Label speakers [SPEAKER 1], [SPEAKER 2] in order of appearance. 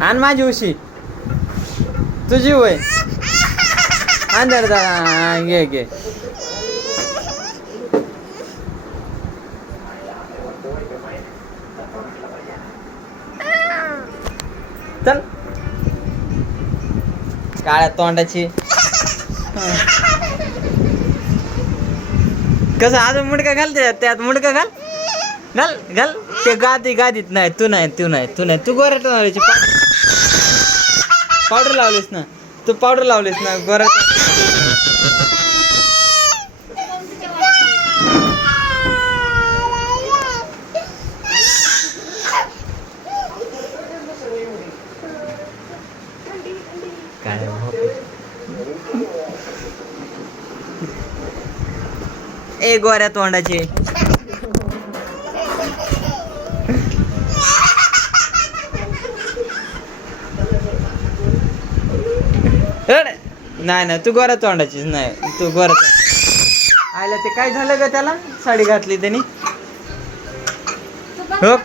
[SPEAKER 1] आण माझी उशी. तुझी वय. अंदर जा हा, घे घे. चल. काळ्या तोंडाची. कसं अजून मुडका घाल त्यात? मुडका घाल. घाल घाल. ते गादी गादीत नाही तू नाही तू नाही तू नाही. तू गोऱ्या तोंडाची पावडर लावलीस ना. तू पावडर लावलीस ना गोऱ्या काय ए गोऱ्या तोंडाची. नाही नाही तू गोऱ्या तोंडाचीच नाही तू तोंड. आयला ते काय झालं ग त्याला? साडी घातली त्यांनी. हो.